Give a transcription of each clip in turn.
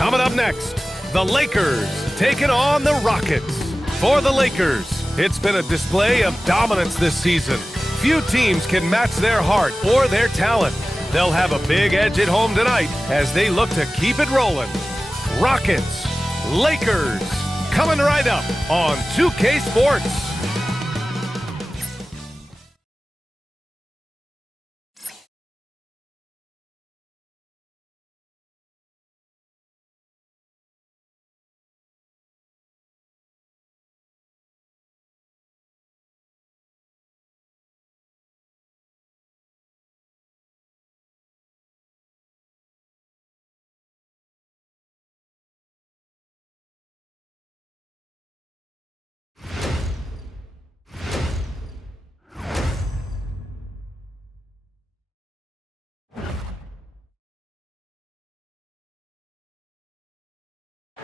Coming up next, the Lakers taking on the Rockets. For the Lakers, it's been a display of dominance this season. Few teams can match their heart or their talent. They'll have a big edge at home tonight as they look to keep it rolling. Rockets, Lakers, coming right up on 2K Sports.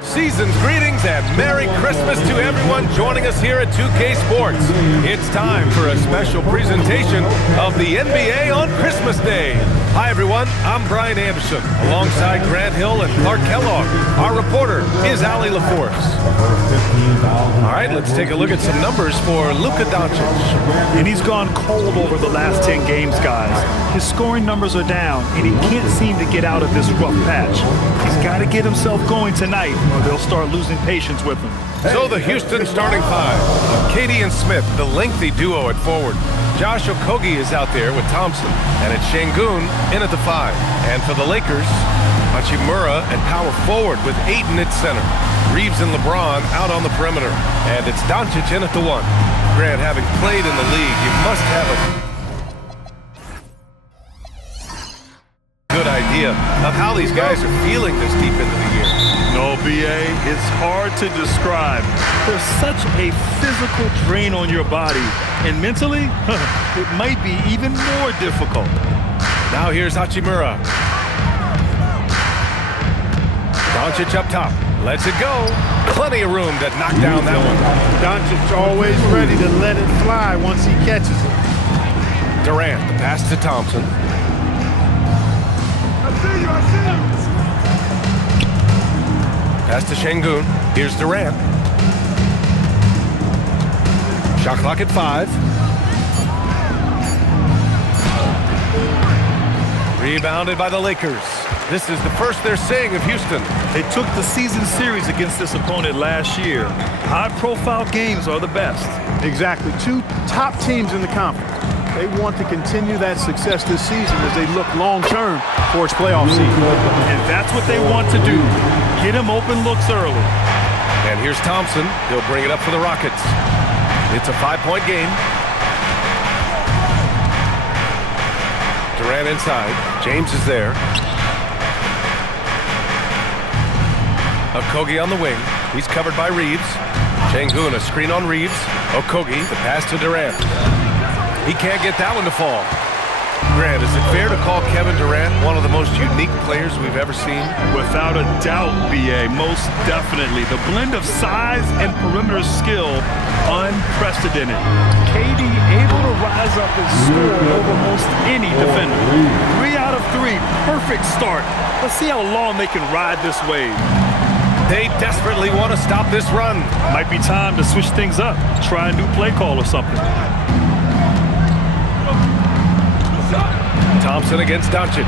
Season's greetings and Merry Christmas to everyone joining us here at 2K Sports. It's time for a special presentation of the NBA on Christmas Day. Hi everyone, I'm Brian Anderson, alongside Grant Hill and Clark Kellogg. Our reporter is Allie LaForce. All right, let's take a look at some numbers for Luka Doncic. And he's gone cold over the last 10 games, guys. His scoring numbers are down, and he can't seem to get out of this rough patch. He's got to get himself going tonight, or they'll start losing patience with him. So the Houston starting five, Katie and Smith, the lengthy duo at forward. Josh Okogie is out there with Thompson, and it's Şengün in at the 5. And for the Lakers, Hachimura at power forward with Ayton at center. Reeves and LeBron out on the perimeter. And it's Doncic in at the 1. Grant, having played in the league, you must have a good idea of how these guys are feeling this deep into the year. No, B.A., it's hard to describe. There's such a physical drain on your body, and mentally, it might be even more difficult. Now here's Hachimura. Doncic up top. Lets it go. Plenty of room to knock down that one. Doncic always ready to let it fly once he catches it. Durant, the pass to Thompson. I see you. Pass to Şengün. Here's Durant. Shot clock at 5. Rebounded by the Lakers. This is the first they're seeing of Houston. They took the season series against this opponent last year. High-profile games are the best. Exactly. 2 top teams in the conference. They want to continue that success this season as they look long-term for its playoff season. And that's what they want to do. Get him open looks early. And here's Thompson. He'll bring it up for the Rockets. It's a 5-point game. Durant inside. James is there. Okogie on the wing. He's covered by Reeves. Şengün, a screen on Reeves. Okogie, the pass to Durant. He can't get that one to fall. Grant, is it fair to call Kevin Durant one of the most unique players we've ever seen? Without a doubt, B.A., most definitely. The blend of size and perimeter skill, unprecedented. KD able to rise up and score over most any defender. 3 out of 3, perfect start. Let's see how long they can ride this wave. They desperately want to stop this run. Might be time to switch things up. Try a new play call or something. Thompson against Doncic.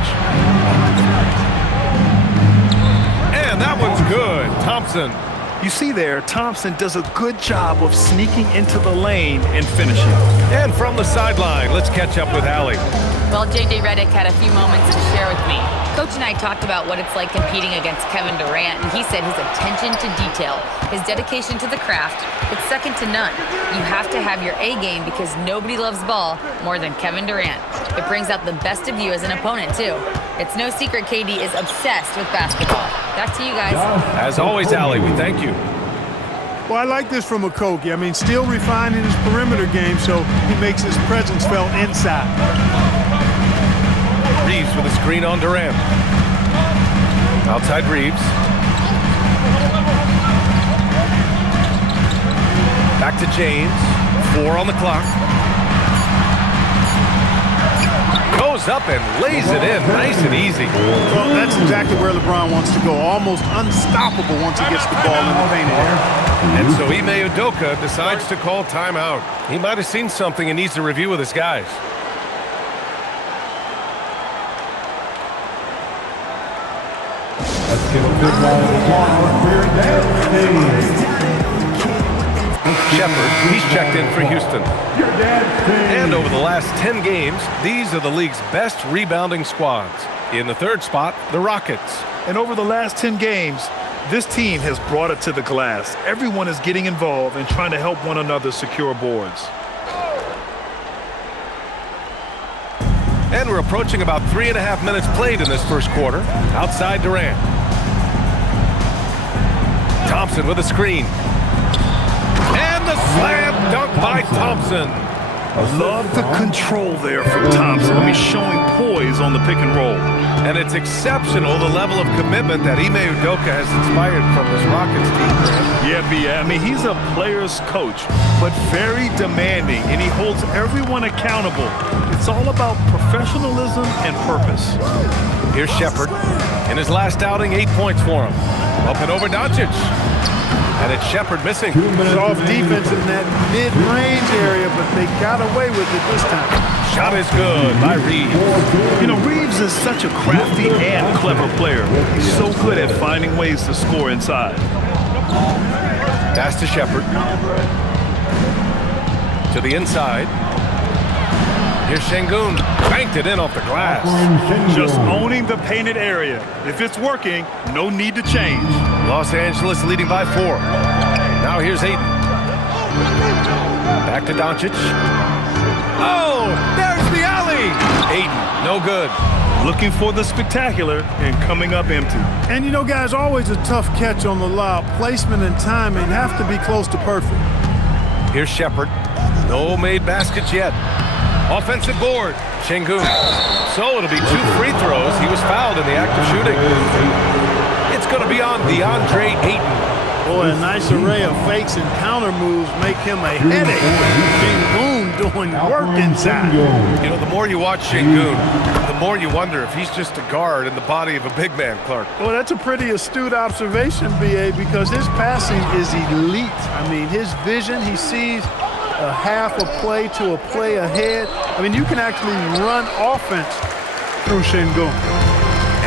And that one's good. Thompson. You see there, Thompson does a good job of sneaking into the lane and finishing. And from the sideline, let's catch up with Allie. Well, J.J. Redick had a few moments to share with me. Coach and I talked about what it's like competing against Kevin Durant, and he said his attention to detail, his dedication to the craft, it's second to none. You have to have your A game because nobody loves ball more than Kevin Durant. It brings out the best of you as an opponent, too. It's no secret KD is obsessed with basketball. Back to you guys. As always, Allie, we thank you. Well, I like this from Okogie. I mean, still refining his perimeter game so he makes his presence felt inside. Reeves with a screen on Durant. Outside Reeves. Back to James. 4 on the clock. goes up and lays it in nice and easy. Well, that's exactly where LeBron wants to go. Almost unstoppable once he gets the ball in the painted area. And so Ime Udoka decides to call timeout. He might have seen something and needs to review with his guys. Let's give a big round of applause for your dad. Shepard, he's checked in for Houston. And over the last 10 games, these are the league's best rebounding squads. In the third spot, the Rockets. And over the last 10 games, this team has brought it to the glass. Everyone is getting involved and trying to help one another secure boards. And we're approaching about 3.5 minutes played in this first quarter. Outside Durant. Thompson with a screen. And the slam dunk by Thompson. Love the control there from Thompson. I mean, showing poise on the pick and roll. And it's exceptional, the level of commitment that Ime Udoka has inspired from this Rockets team. Yeah, B.A. I mean, he's a player's coach, but very demanding, and he holds everyone accountable. It's all about professionalism and purpose. Here's Shepard. In his last outing, 8 points for him. Up and over Doncic. And it's Shepard missing. Soft defense in that mid-range area, but they got away with it this time. Shot is good by Reeves. You know, Reeves is such a crafty and clever player. He's so good at finding ways to score inside. Pass to Shepard. To the inside. Here's Şengün. Banked it in off the glass. Just owning the painted area. If it's working, no need to change. Los Angeles leading by 4. Now here's Ayton. Back to Doncic. Oh, there's the alley. Ayton, no good. Looking for the spectacular and coming up empty. And you know, guys, always a tough catch on the lob. Placement and timing have to be close to perfect. Here's Shepard. No made baskets yet. Offensive board. Şengün. So it'll be 2 free throws. He was fouled in the act of shooting. It's going to be on DeAndre Ayton. Boy, a nice array of fakes and counter moves make him a headache. Şengün doing work inside. You know, the more you watch Şengün, the more you wonder if he's just a guard in the body of a big man, Clark. Well, that's a pretty astute observation, B.A., because his passing is elite. I mean, his vision, he sees a half a play to a play ahead. I mean, you can actually run offense through Şengün.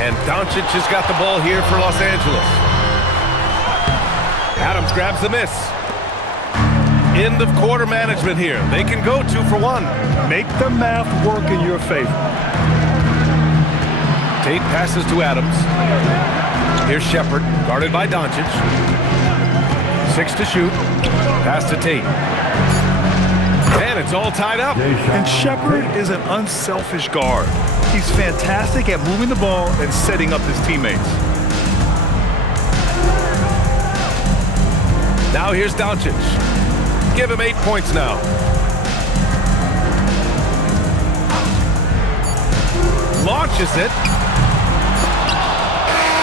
And Doncic has got the ball here for Los Angeles. Adams grabs the miss. End of quarter management here. They can go 2 for 1. Make the math work in your favor. Tate passes to Adams. Here's Shepard, guarded by Doncic. 6 to shoot. Pass to Tate. And it's all tied up. And Shepard is an unselfish guard. He's fantastic at moving the ball and setting up his teammates. Now here's Doncic. Give him 8 points now. Launches it.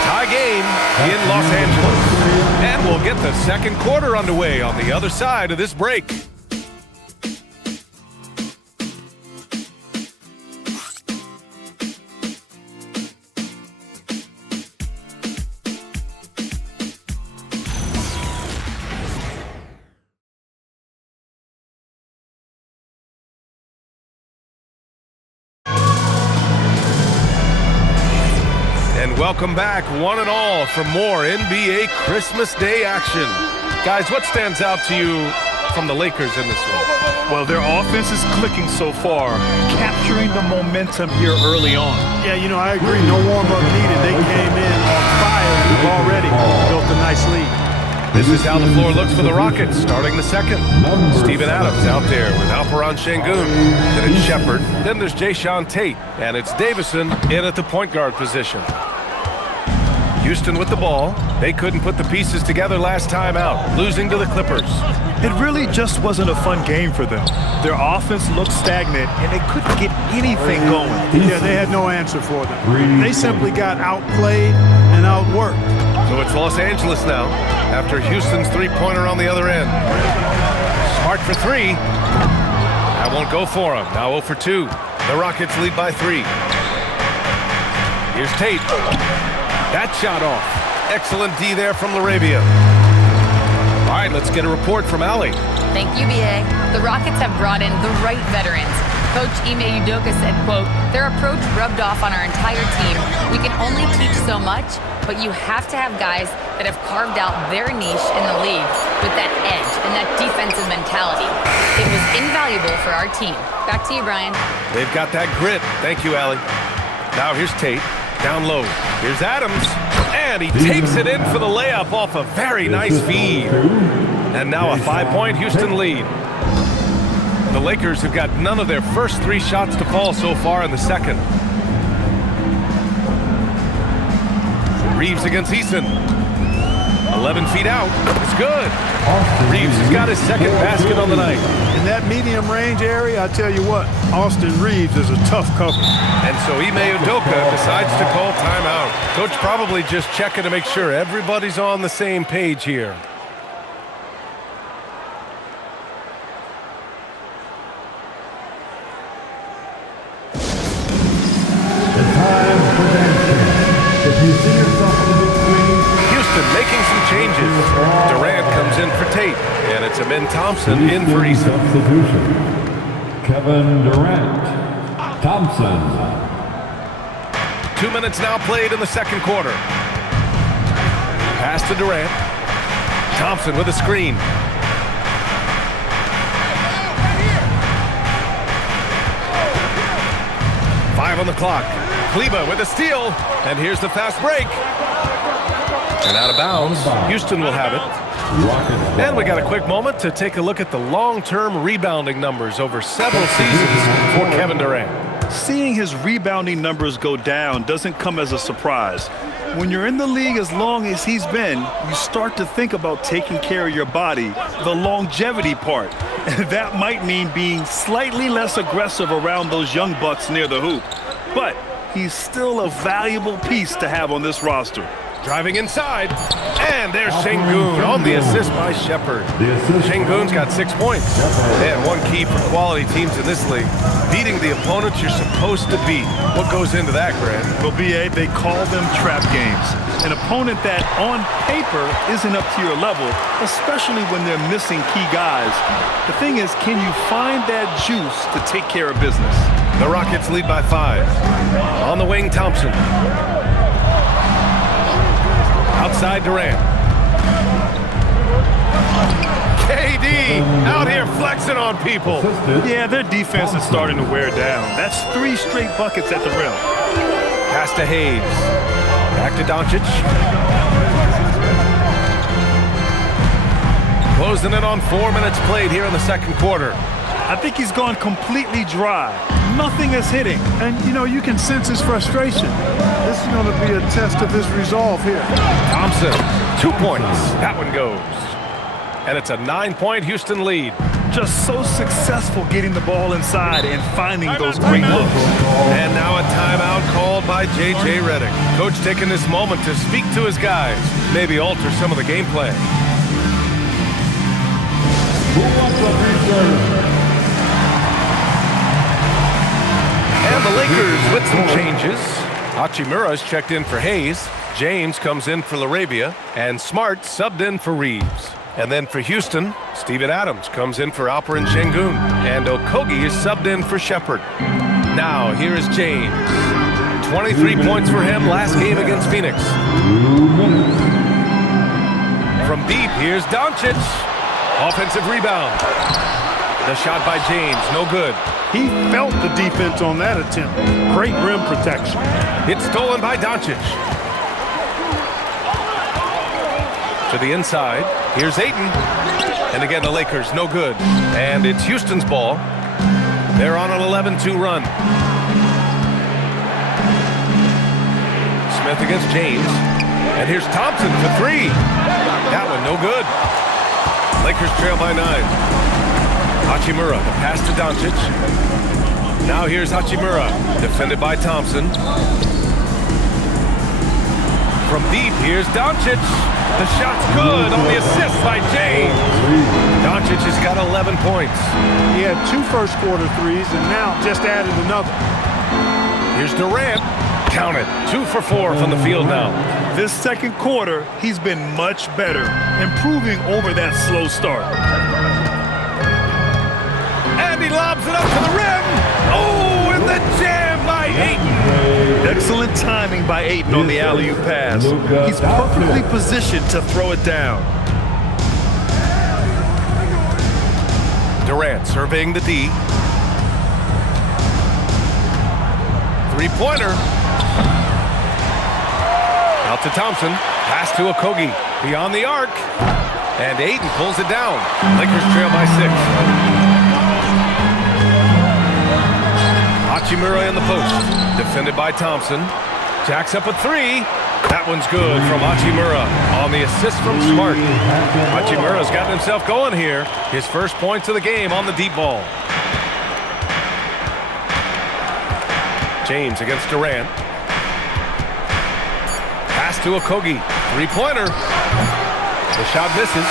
Tie game in Los Angeles. And we'll get the second quarter underway on the other side of this break. Welcome back, one and all, for more NBA Christmas Day action. Guys, what stands out to you from the Lakers in this one? Well, their offense is clicking so far, capturing the momentum here early on. Yeah, you know, I agree. No warm-up needed. They came in on fire and already built a nice lead. This is how the floor looks for the Rockets, starting the second. Steven Adams out there with Alperen Şengün. Then it's Shepard. Then there's Jae'Sean Tate. And it's Davison in at the point guard position. Houston with the ball. They couldn't put the pieces together last time out, losing to the Clippers. It really just wasn't a fun game for them. Their offense looked stagnant, and they couldn't get anything going. Yeah, they had no answer for them. They simply got outplayed and outworked. So it's Los Angeles now, after Houston's three-pointer on the other end. Smart for 3. That won't go for him. Now 0 for 2. The Rockets lead by 3. Here's Tate. That shot off. Excellent D there from LaRavia. All right, let's get a report from Allie. Thank you, BA. The Rockets have brought in the right veterans. Coach Ime Udoka said, quote, "Their approach rubbed off on our entire team. We can only teach so much, but you have to have guys that have carved out their niche in the league with that edge and that defensive mentality. It was invaluable for our team." Back to you, Brian. They've got that grit. Thank you, Allie. Now here's Tate. Down low. Here's Adams. And he takes it in for the layup off a very nice feed. And now a 5-point Houston lead. The Lakers have got none of their first 3 shots to fall so far in the second. Reeves against Eason. 11 feet out. It's good. Reeves has got his second basket on the night. In that medium range area, I tell you what, Austin Reeves is a tough cover. And so Ime Udoka decides to call timeout. Coach probably just checking to make sure everybody's on the same page here. Making some changes. Durant comes in for Tate, and it's Amin Thompson in for Eason. Kevin Durant, Thompson. 2 minutes now played in the second quarter. Pass to Durant. Thompson with a screen. Five on the clock. Kleba with a steal, and here's the fast break. And out of bounds, Houston will have it. And we got a quick moment to take a look at the long-term rebounding numbers over several seasons for Kevin Durant. Seeing his rebounding numbers go down doesn't come as a surprise. When you're in the league as long as he's been, you start to think about taking care of your body, the longevity part. And that might mean being slightly less aggressive around those young bucks near the hoop. But he's still a valuable piece to have on this roster. Driving inside, and there's Şengün on the assist by Shepherd. Şengün's got 6 points. And one key for quality teams in this league, beating the opponents you're supposed to beat. What goes into that, Grant? Well, BA, they call them trap games. An opponent that, on paper, isn't up to your level, especially when they're missing key guys. The thing is, can you find that juice to take care of business? The Rockets lead by 5. On the wing, Thompson. Outside Durant. KD out here flexing on people. Yeah, their defense is starting to wear down. That's 3 straight buckets at the rim. Pass to Hayes. Back to Doncic. Closing in on 4 minutes played here in the second quarter. I think he's gone completely dry. Nothing is hitting. And, you know, you can sense his frustration. This is going to be a test of his resolve here. Thompson, 2 points. That one goes. And it's a 9-point Houston lead. Just so successful getting the ball inside and finding those great looks. And now a timeout called by J.J. Redick. Coach taking this moment to speak to his guys, maybe alter some of the game plan. And the Lakers with some changes. Hachimura's checked in for Hayes. James comes in for LaRavia. And Smart subbed in for Reeves. And then for Houston, Steven Adams comes in for Alperen Şengün. And Okogie is subbed in for Shepherd. Now, here is James. 23 points for him last game against Phoenix. From deep, here's Doncic. Offensive rebound. The shot by James, no good. He felt the defense on that attempt. Great rim protection. It's stolen by Doncic. To the inside, here's Ayton. And again, the Lakers, no good. And it's Houston's ball. They're on an 11-2 run. Smith against James. And here's Thompson for 3. That one, no good. Lakers trail by 9. Hachimura, the pass to Doncic. Now here's Hachimura, defended by Thompson. From deep, here's Doncic. The shot's good on the assist by James. Doncic has got 11 points. He had 2 first-quarter threes and now just added another. Here's Durant. Count it. 2 for 4 from the field now. This second quarter, he's been much better, improving over that slow start. And he lobs it up to the rim. Oh, and the jam by Ayton. Excellent timing by Ayton on the alley-oop pass. He's perfectly positioned to throw it down. Durant surveying the D. Three-pointer. Out to Thompson. Pass to Okogie. Beyond the arc. And Ayton pulls it down. Lakers trail by 6. Hachimura in the post. Defended by Thompson. Jacks up a 3. That one's good from Hachimura on the assist from Smart. Hachimura's gotten himself going here. His first points of the game on the deep ball. James against Durant. Pass to Okogie. Three-pointer. The shot misses.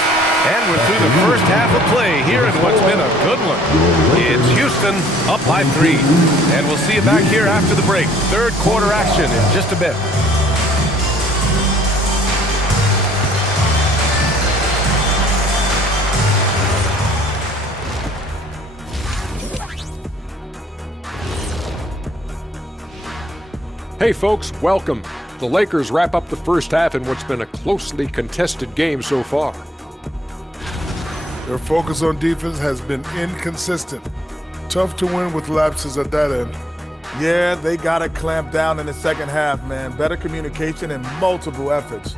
And we're through the first half of play here in what's been a good one. It's Houston up by 3. And we'll see you back here after the break. Third quarter action in just a bit. Hey folks, welcome. The Lakers wrap up the first half in what's been a closely contested game so far. Their focus on defense has been inconsistent. Tough to win with lapses at that end. Yeah, they got to clamp down in the second half, man. Better communication and multiple efforts.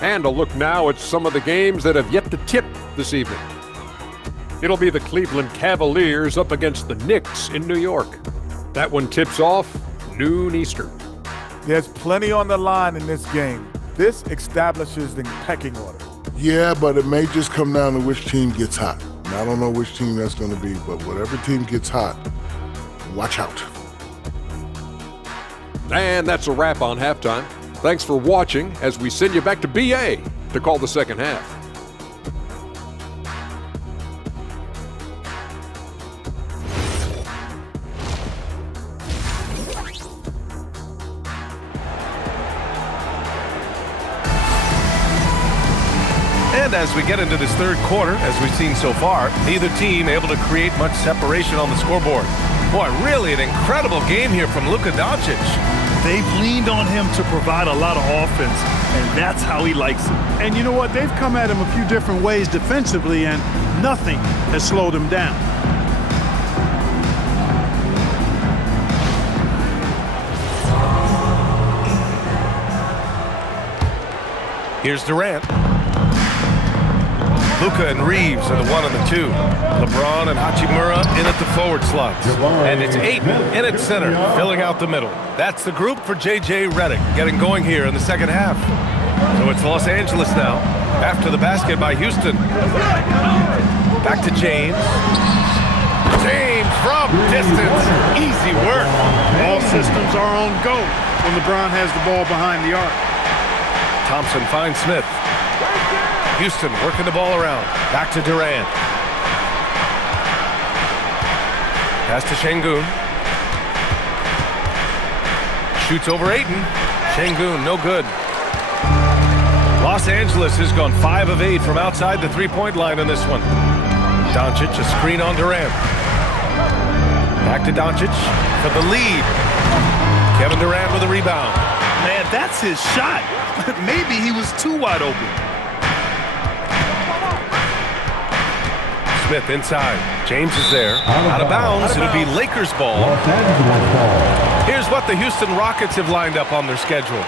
And a look now at some of the games that have yet to tip this evening. It'll be the Cleveland Cavaliers up against the Knicks in New York. That one tips off noon Eastern. There's plenty on the line in this game. This establishes the pecking order. Yeah, but it may just come down to which team gets hot. And I don't know which team that's going to be, but whatever team gets hot, watch out. And that's a wrap on halftime. Thanks for watching as we send you back to BA to call the second half. And as we get into this third quarter, as we've seen so far, neither team able to create much separation on the scoreboard. Boy, really an incredible game here from Luka Doncic. They've leaned on him to provide a lot of offense, and that's how he likes it. And you know what? They've come at him a few different ways defensively, and nothing has slowed him down. Here's Durant. Luka and Reeves are the 1 and the 2. LeBron and Hachimura in at the forward slots. And it's Ayton in at center, filling out the middle. That's the group for J.J. Redick getting going here in the second half. So it's Los Angeles now, after the basket by Houston. Back to James. James from distance. Easy work. All systems are on go when LeBron has the ball behind the arc. Thompson finds Smith. Houston working the ball around. Back to Durant. Pass to Şengün. Shoots over Ayton. Şengün, no good. Los Angeles has gone 5 of 8 from outside the three-point line in this one. Doncic, a screen on Durant. Back to Doncic for the lead. Kevin Durant with a rebound. Man, that's his shot. Maybe he was too wide open. Smith inside. James is there. Out of bounds. It'll be Lakers ball. Here's what the Houston Rockets have lined up on their schedule.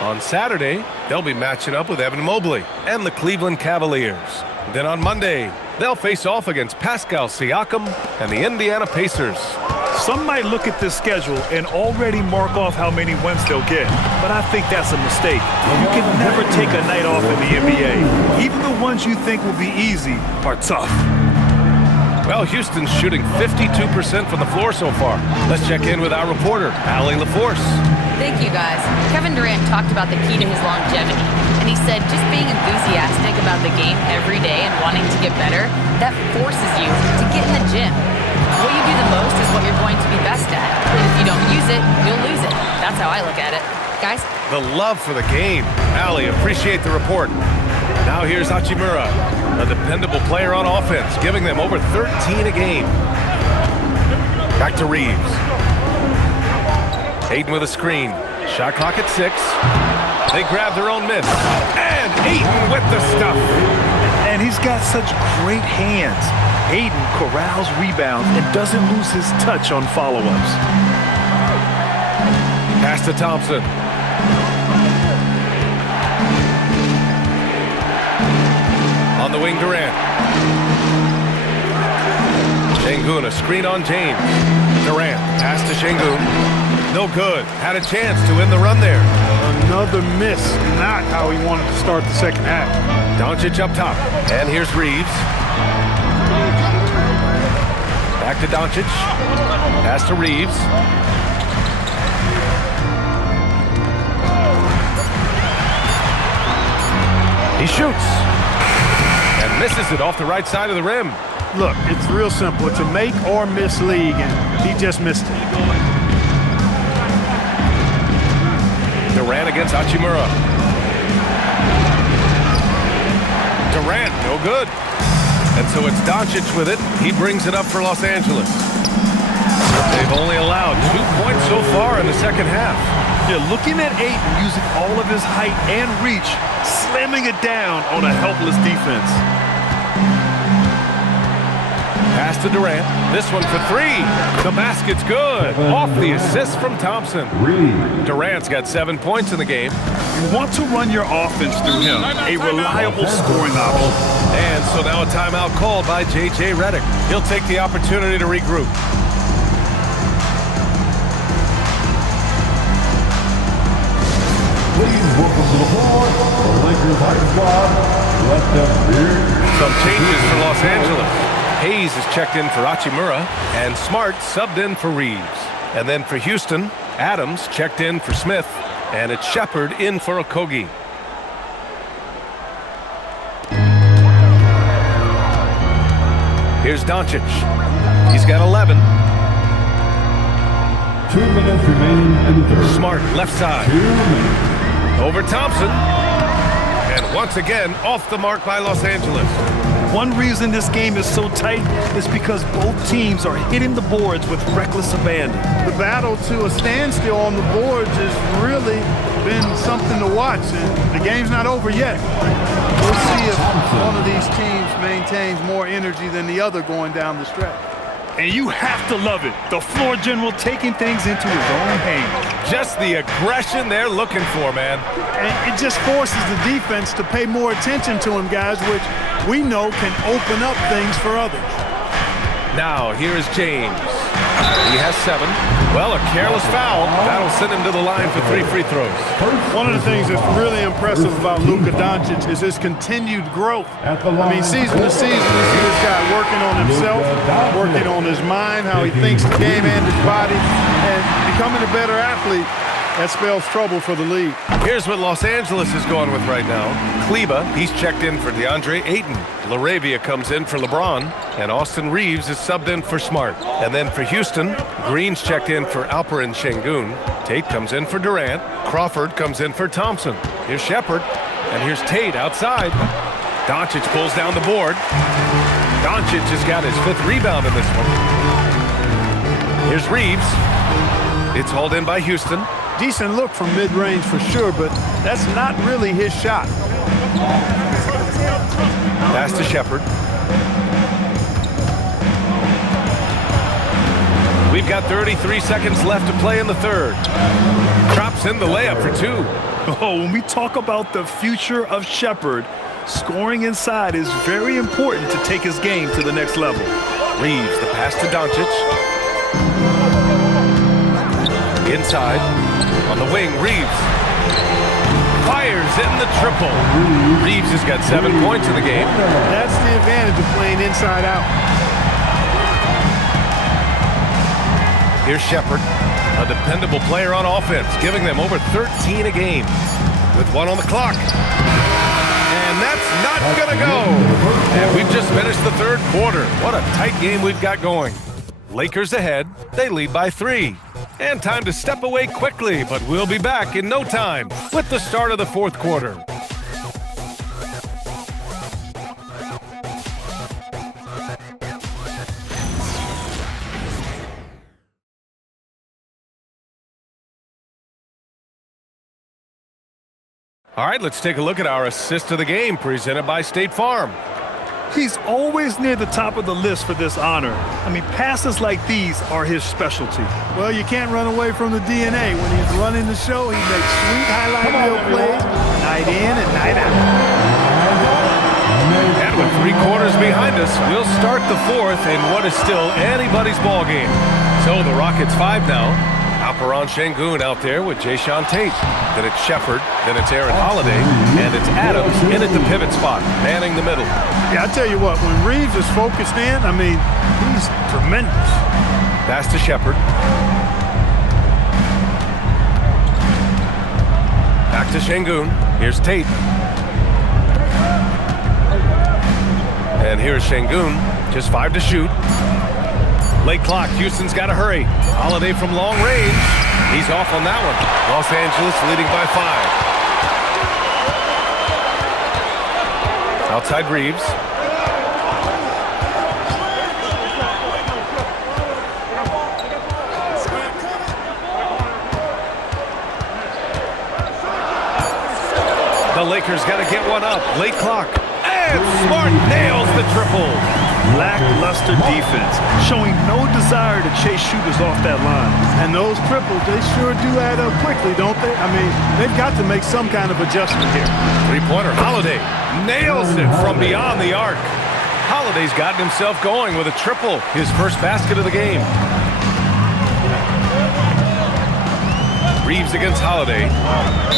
On Saturday, they'll be matching up with Evan Mobley and the Cleveland Cavaliers. Then on Monday, they'll face off against Pascal Siakam and the Indiana Pacers. Some might look at this schedule and already mark off how many wins they'll get, but I think that's a mistake. You can never take a night off in the NBA. Even the ones you think will be easy are tough. Well, Houston's shooting 52% from the floor so far. Let's check in with our reporter, Allie LaForce. Thank you, guys. Kevin Durant talked about the key to his longevity, and he said just being enthusiastic about the game every day and wanting to get better, that forces you to get in the gym. What you do the most is what you're going to be best at, and if you don't use it, you'll lose it. That's how I look at it. Guys? The love for the game. Allie, appreciate the report. Now here's Hachimura, a dependable player on offense, giving them over 13 a game. Back to Reeves. Ayton with a screen. Shot clock at 6. They grab their own miss. And Ayton with the stuff. And he's got such great hands. Ayton corrals rebounds and doesn't lose his touch on follow-ups. Pass to Thompson. On the wing, Durant. Şengün, a screen on James. Durant, pass to Şengün. No good. Had a chance to win the run there. Another miss. Not how he wanted to start the second half. Doncic up top. And here's Reeves. Back to Doncic. Pass to Reeves. He shoots. And misses it off the right side of the rim. Look, it's real simple. It's a make or miss league, and he just missed it. Durant against Hachimura. Durant, no good. And so it's Doncic with it. He brings it up for Los Angeles. They've only allowed 2 points so far in the second half. Yeah, looking at Ayton using all of his height and reach, slamming it down on a helpless defense. Pass to Durant. This one for 3. The basket's good. Off the assist from Thompson. Durant's got 7 points in the game. You want to run your offense through him, a reliable scoring option. And so now a timeout called by J.J. Redick. He'll take the opportunity to regroup. Please welcome to the floor, the Lakers high squad. Let them hear. Some changes for Los Angeles. Hayes is checked in for Hachimura, and Smart subbed in for Reeves. And then for Houston, Adams checked in for Smith, and it's Shepherd in for Okogie. Here's Doncic. He's got 11. 2 minutes remaining in the third. Smart left side. 2 minutes. Over Thompson. And once again, off the mark by Los Angeles. One reason this game is so tight is because both teams are hitting the boards with reckless abandon. The battle to a standstill on the boards has really been something to watch, and the game's not over yet. We'll see if one of these teams maintains more energy than the other going down the stretch. And you have to love it. The floor general taking things into his own hands. Just the aggression they're looking for, man. And it just forces the defense to pay more attention to him, guys, which we know can open up things for others. Now, here is James. He has 7. Well, a careless foul. That'll send him to the line for 3 free throws. One of the things that's really impressive about Luka Doncic is his continued growth. I mean, season to season, you see this guy working on himself, working on his mind, how he thinks the game and his body, and becoming a better athlete. That spells trouble for the league. Here's what Los Angeles is going with right now. Kleba, he's checked in for DeAndre Ayton. LaRavia comes in for LeBron. And Austin Reeves is subbed in for Smart. And then for Houston, Green's checked in for Alperen Şengün. Tate comes in for Durant. Crawford comes in for Thompson. Here's Shepherd. And here's Tate outside. Doncic pulls down the board. Doncic has got his 5th rebound in this one. Here's Reeves. It's hauled in by Houston. Decent look from mid-range for sure, but that's not really his shot. Pass to Shepherd. We've got 33 seconds left to play in the third. Drops in the layup for 2. Oh, when we talk about the future of Shepherd, scoring inside is very important to take his game to the next level. Reeves, the pass to Doncic. Inside. On the wing, Reeves. Fires in the triple. Reeves has got 7 points in the game. That's the advantage of playing inside out. Here's Shepard, a dependable player on offense, giving them over 13 a game. With 1 on the clock. And that's not going to go. And we've just finished the third quarter. What a tight game we've got going. Lakers ahead. They lead by 3. And time to step away quickly, but we'll be back in no time with the start of the fourth quarter. All right, let's take a look at our assist of the game presented by State Farm. He's always near the top of the list for this honor. I mean, passes like these are his specialty. Well, you can't run away from the DNA. When he's running the show, he makes sweet highlight reel plays night in and night out. And with 3 quarters behind us, we'll start the fourth in what is still anybody's ball game. So the Rockets 5 now. Alperon Şengün out there with Jayshawn Tate. Then it's Shepard, then it's Aaron Holiday, and it's Adams in at the pivot spot, manning the middle. Yeah, I tell you what, when Reeves is focused in, I mean, he's tremendous. Pass to Shepard. Back to Şengün. Here's Tate. And here's Şengün, just 5 to shoot. Late clock, Houston's got to hurry. Holiday from long range. He's off on that one. Los Angeles leading by 5. Outside Reeves. The Lakers got to get one up. Late clock. And Smart nails the triple. Lackluster defense, showing no desire to chase shooters off that line. And those triples, they sure do add up quickly, don't they? I mean, they've got to make some kind of adjustment here. Three-pointer, Holiday nails it from beyond the arc. Holiday's gotten himself going with a triple, his first basket of the game. Reeves against Holiday.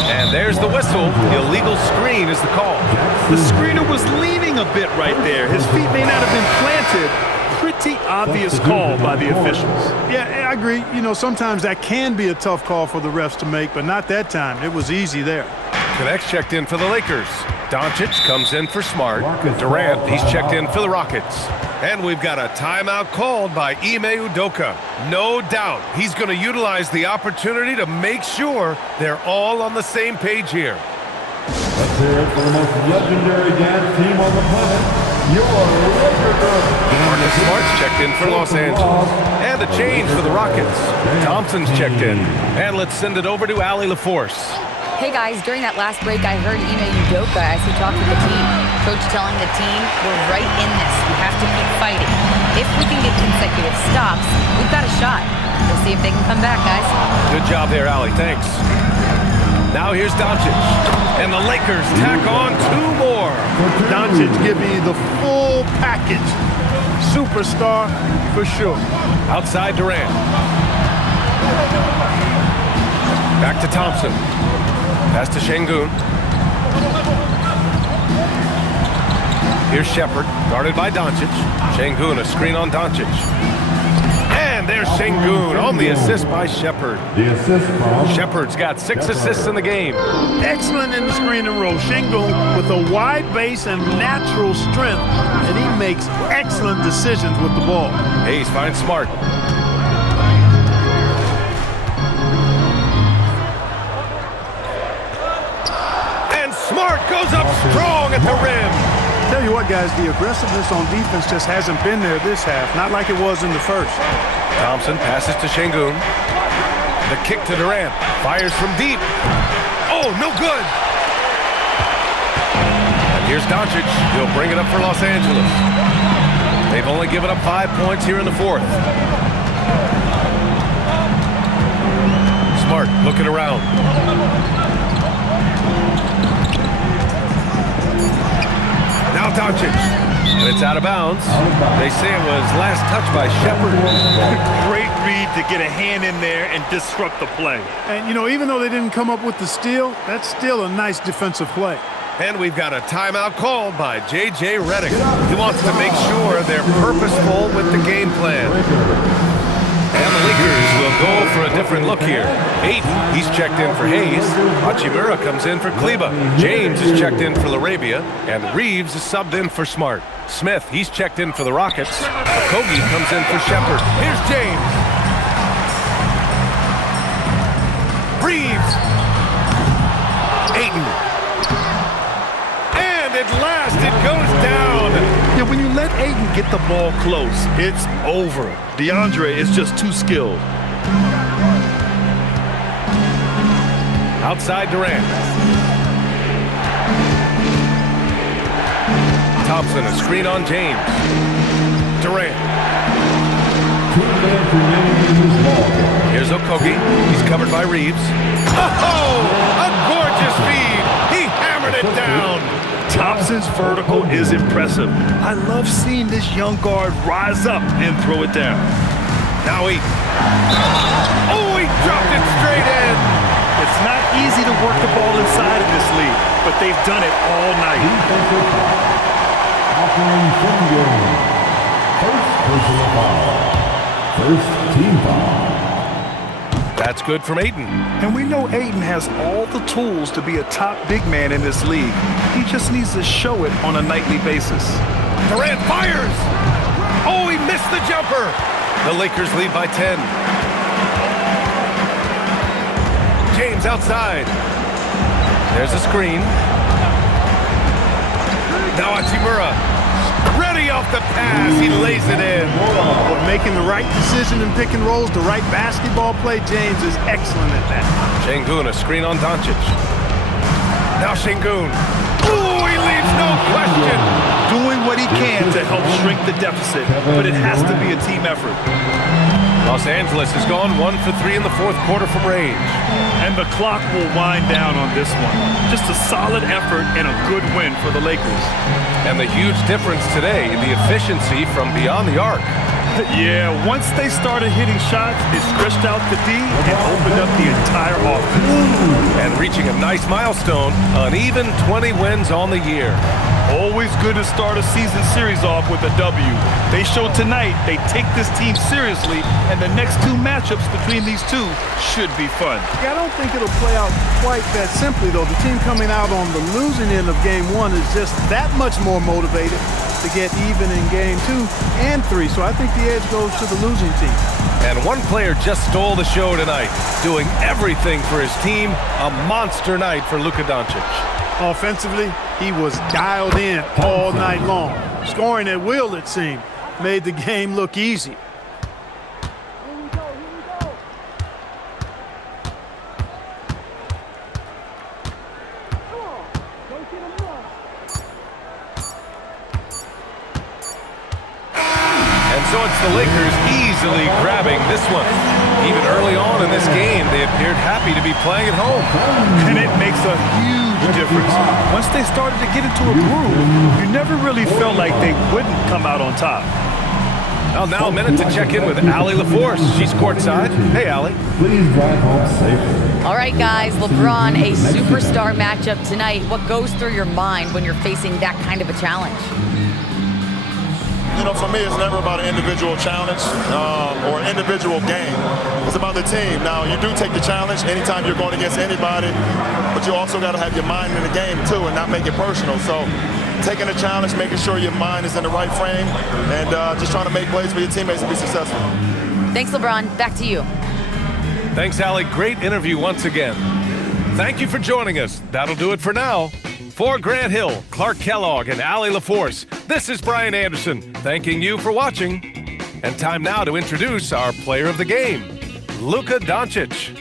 And there's the whistle. The illegal screen is the call. The screener was leaning a bit right there. His feet may not have been planted. Pretty obvious call by the officials. Yeah, I agree. You know, sometimes that can be a tough call for the refs to make, but not that time. It was easy there. Connects checked in for the Lakers. Doncic comes in for Smart. Durant, he's checked in for the Rockets. And we've got a timeout called by Ime Udoka. No doubt he's going to utilize the opportunity to make sure they're all on the same page here. Let's hear it for the most legendary dance team on the planet, your Lakers. Marcus Smart's checked in for Los Angeles. And a change for the Rockets. Thompson's checked in. And let's send it over to Allie LaForce. Hey guys, during that last break, I heard Ime Udoka as he talked with the team. Coach telling the team, we're right in this. We have to keep fighting. If we can get consecutive stops, we've got a shot. We'll see if they can come back, guys. Good job there, Allie. Thanks. Now here's Doncic. And the Lakers tack on 2 more. Doncic giving you the full package. Superstar for sure. Outside Durant. Back to Thompson. Pass to Şengün. Here's Shepard, guarded by Doncic. Şengün, a screen on Doncic. And there's Şengün on the assist by Shepard. The assist from Shepard's got 6 assists in the game. Excellent in the screen and roll. Şengün with a wide base and natural strength, and he makes excellent decisions with the ball. Hayes finds Smart. Smart goes up strong at the rim. Tell you what, guys, the aggressiveness on defense just hasn't been there this half, not like it was in the first. Thompson passes to Şengün. The kick to Durant. Fires from deep. Oh, no good. And here's Doncic. He'll bring it up for Los Angeles. They've only given up 5 points here in the fourth. Smart looking around. Now Doncic, and it's out of bounds. They say it was last touched by Shepard. Great read to get a hand in there and disrupt the play. And, you know, even though they didn't come up with the steal, that's still a nice defensive play. And we've got a timeout called by J.J. Redick. He wants to make sure they're purposeful with the game plan. And the Lakers will go for a different look here. Aiden, he's checked in for Hayes. Hachimura comes in for Kleba. James is checked in for Larabia. And Reeves is subbed in for Smart. Smith, he's checked in for the Rockets. Okogie comes in for Shepard. Here's James. Reeves. Aiden. And at last it goes down. Yeah, when you let Aiden get the ball close, it's over. DeAndre is just too skilled. Outside Durant. Thompson, a screen on James. Durant. Here's Okogie. He's covered by Reeves. Oh, a gorgeous feed. He hammered it down. Thompson's vertical is impressive. I love seeing this young guard rise up and throw it down. Now he dropped it straight in. It's not easy to work the ball inside in this league, but they've done it all night. First personal foul. First team foul. That's good from Aiden. And we know Aiden has all the tools to be a top big man in this league. He just needs to show it on a nightly basis. Durant fires. Oh, he missed the jumper. The Lakers lead by 10. James outside. There's a screen. Now Hachimura. Ready off the pass. He lays it in. But making the right decision in pick and rolls, the right basketball play, James is excellent at that. Şengün, a screen on Doncic. Now Şengün. Ooh, he leaves no question. Doing what he can to help shrink the deficit, but it has to be a team effort. Los Angeles has gone 1 for 3 in the fourth quarter from range. And the clock will wind down on this one. Just a solid effort and a good win for the Lakers. And the huge difference today, the efficiency from beyond the arc. Yeah, once they started hitting shots, it stretched out the D and opened up the entire offense. And reaching a nice milestone, an even 20 wins on the year. Always good to start a season series off with a W. They showed tonight they take this team seriously, and the next two matchups between these two should be fun. Yeah, I don't think it'll play out quite that simply, though. The team coming out on the losing end of game one is just that much more motivated to get even in game 2 and 3. So I think the edge goes to the losing team. And one player just stole the show tonight, doing everything for his team. A monster night for Luka Doncic. Offensively, he was dialed in all night long. Scoring at will, it seemed, made the game look easy. So it's the Lakers easily grabbing this one. Even early on in this game, they appeared happy to be playing at home. And it makes a huge difference. Once they started to get into a groove, you never really felt like they wouldn't come out on top. Well, now a minute to check in with Allie LaForce. She's courtside. Hey, Allie. Please drive home safely. All right, guys, LeBron, a superstar matchup tonight. What goes through your mind when you're facing that kind of a challenge? You know, for me, it's never about an individual challenge or an individual game. It's about the team. Now, you do take the challenge anytime you're going against anybody, but you also got to have your mind in the game, too, and not make it personal. So taking the challenge, making sure your mind is in the right frame, and just trying to make plays for your teammates to be successful. Thanks, LeBron. Back to you. Thanks, Allie. Great interview once again. Thank you for joining us. That'll do it for now. For Grant Hill, Clark Kellogg, and Allie LaForce, this is Brian Anderson, thanking you for watching. And time now to introduce our player of the game, Luka Doncic.